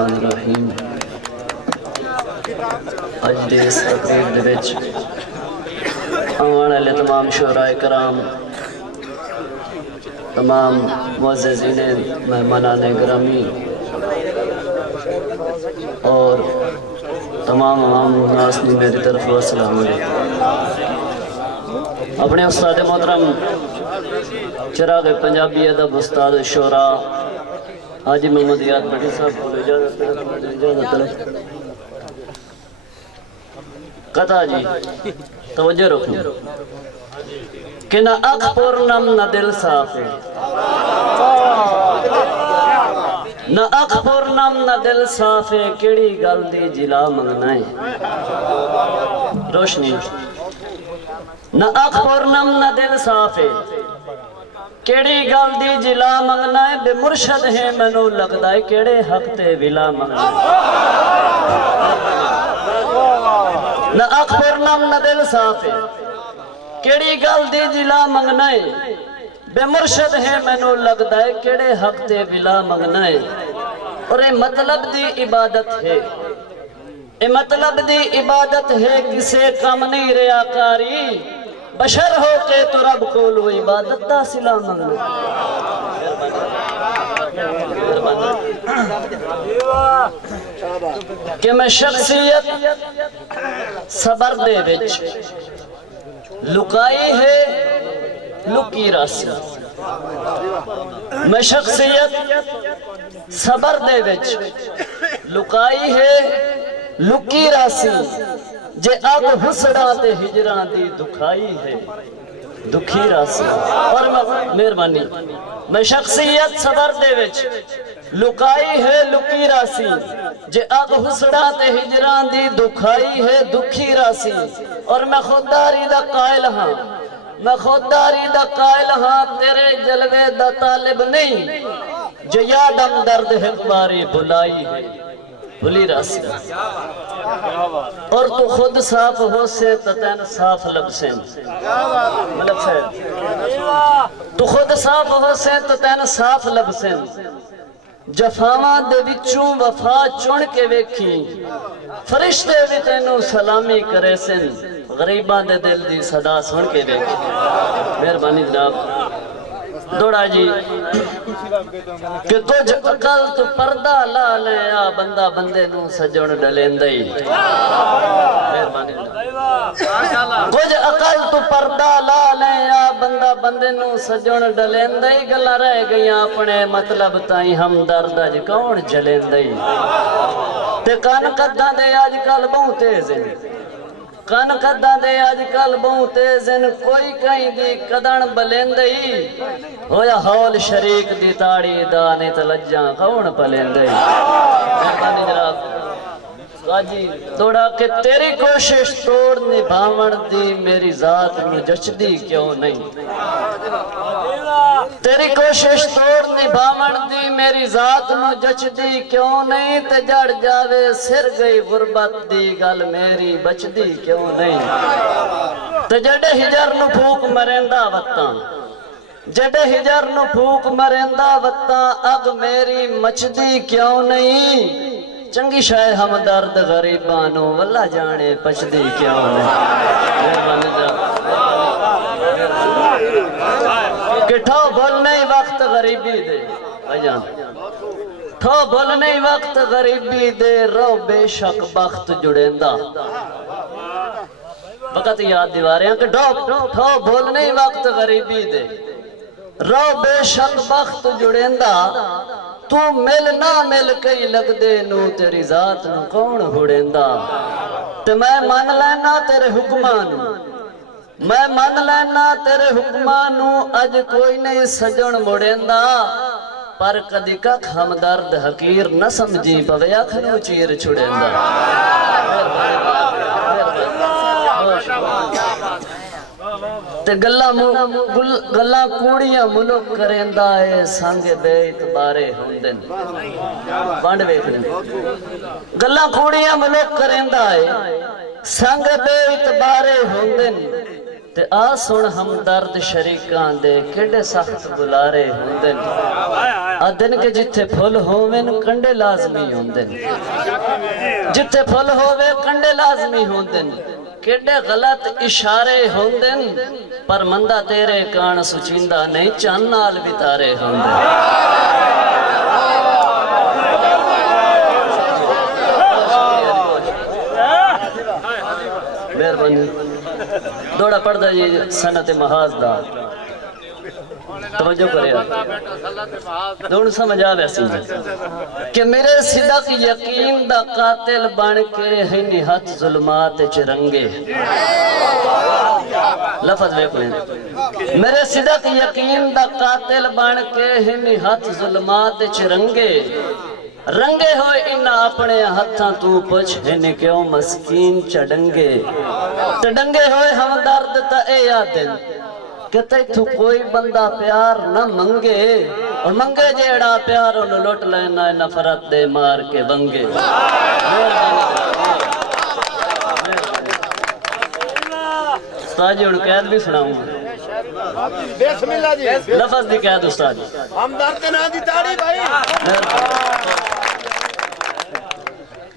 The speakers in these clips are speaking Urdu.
الرحمن الرحیم اج دے اس تقریب دے وچ آنے والے تمام شعراء کرام تمام معززین مہمانان گرامی اور تمام عوام ناس نے میری طرف السلام علیکم اپنے استاد محترم چراغ پنجابی ادب استاد شعراء حاجی محمد یاد بٹی صاحب کو اجازت قطع جی توجہ رکھیں کہ نہ اکھ پورنم نہ دل صاف ہے نہ اکھ پورنم نہ دل صاف ہے کیڑی گل دی جلا منگنا ہے روشنی نہ اکھ پورنم نہ دل صاف ہے کیڑی گل دی جلا منگنا ہے بے مرشد ہے منو لگدا ہے کیڑے حق تے ولا منگنا ہے نہ اکھ پورنم نہ دل صاف ہے کیڑی گل دی جلا منگنا ہے بے مرشد ہے منو لگدا ہے کیڑے حق تے ولا منگنا ہے اور اے مطلب دی عبادت ہے اے مطلب دی عبادت ہے کسے کم نہیں ریاکاری بشر ہو کے تو رب کو لو عبادت دا صلہ منگنا کہ میں شخصیت صبر دے وچ لکائی ہے لکی راسی میں شخصیت صبر دے وچ لکائی ہے لکی راسی جے اگ حسڑا تے ہجران دی دکھائی ہے دکھی راسی اور مہربانی میں شخصیت صبر دے وچ لکائی ہے لکی راسی جے اگ حسڑا تے ہجران دی دکھائی ہے دکھی راسی اور میں خودداری دا قائل ہاں میں خودداری دا قائل ہاں تیرے جلوے دا طالب نہیں جو یادم درد حکماری بلائی ہے بھلی راسی اور تو خود صاف ہو سے تتین صاف لبسیں ملک صاحب تو خود صاف ہو سے تتین صاف لبسیں جفاواں دے وچوں وفا چن کے ویکھی فرشتے بھی تینوں سلامی کرے سن غریباں دے دل دی صدا سن کے ویکھی مہربانی جناب دوڑا جی کہ تجھ عقل تو پردہ لا لے آ بندہ بندے نو سجن ڈلین دئی کچھ عقل تو پردہ لا لے آ بندہ بندے نو سجن ڈلین دئی گلا رہ گئیاں اپنے مطلب تائیں ہم درد اج کون جلین دئی تے کان قداں دے آج کل بہت تیز ہیں کان قداں دے آج کل بہت تیز ہیں کوئی کہیں دی قدن بلین دئی ہویا ہول شریک دی تاڑی دانے تلجاں کون پلین دئی مہربانی جناب جی توڑا کہ تیری کوشش توڑ نبھاون دی میری ذات نو جچدی کیوں نہیں تیری کوشش توڑ نبھاون دی میری ذات نو جچدی کیوں نہیں تے جڑ جاوے سر گئی غربت دی گل میری بچدی کیوں نہیں تے جڑے ہجر نو پھوک مریندا وتاں جڑے ہجر نو پھوک مریندا وتاں اگ میری مچدی کیوں نہیں چنگی شاہ ہم درد غریبانو واللہ جانے پچدی کیوں نہیں کٹھو بولنے وقت غریبی دے ٹھو بولنے وقت غریبی دے رو بے شک بخت جڑیندہ وقت یاد دیوارے ہیں کہ ٹھو بولنے وقت غریبی دے رو بے شک بخت جڑیندہ تو مل نہ مل کئی لگ دے نو تیری ذات نو کون ہوڑیندہ تے میں مان لینا تیرے حکمانو میں مان لینا تیرے حکمانو اج کوئی نہیں سجن مڑیندہ پر کدی کک ہم درد حقیر نہ سمجھی پوے اکھنو چیر چھڑیندہ تے گلہ کوڑیاں ملک کریندہ ہے سنگ بے اتبارے ہوندن بانڈ بیکھنے گلہ کوڑیاں ملک کریندہ ہے سنگ بے اتبارے ہوندن تے آسن ہم درد شریکان دے کیڑے سخت بلارے ہوندن آدن کے جتھے پھل ہوویں کنڈے لازمی ہوندن جتھے پھل ہووے کنڈے لازمی ہوندن کیڑے غلط اشارے ہوندن پر مندہ تیرے کان سچیندہ نہیں چان نال بھی تارے ہوندن مہربانی دوڑا پڑھ دا یہ سنت محاذ دا توجہ کرے دون سمجھ آ ویسی کہ میرے صدق یقین دا قاتل بن کے ہنی ہاتھ ظلمات چرنگے لفظ بے کوئی میرے صدق یقین دا قاتل بن کے ہنی ہاتھ ظلمات چرنگے رنگے ہوئے انہا اپنے ہتھاں تو پچھ ہنے کیوں مسکین چڑنگے چڑنگے ہوئے ہم درد تا اے یادن کہ تیتھو کوئی بندہ پیار نہ منگے اور منگے جیڑا پیار انہوں لوٹ لینا نفرت دے مار کے بنگے استاد جی انہوں قید بھی سناؤں بسم اللہ جی لفظ دی قید استاد جی ہم درد نہ دی تاڑی بھائی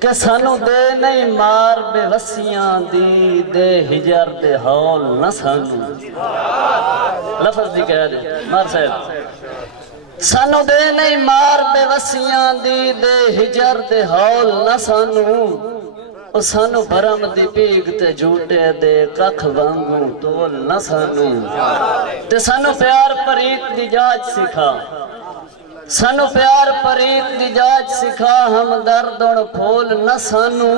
کہ سانو دے نہیں مار بے وسیاں دی دے ہجر دے ہول نہ سانو لفظ دی کہہ دے مار صاحب سانو دے نہیں مار بے وسیاں دی دے ہجر دے ہول نہ سانو او سانو بھرم دی پیگ تے جھوٹے دے ککھ وانگوں تول نہ سانو تے سانو پیار پریت دی جاج سکھا سانو پیار پریت دی جاج سکھا ہم دردن پھول نہ سانو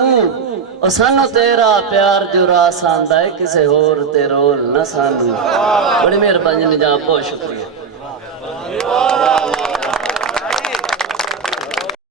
اور سانو تیرا پیار جو راس آندہ ہے کسے اور تے رول نہ سانو بڑی مہربانی جناب بہت شکریہ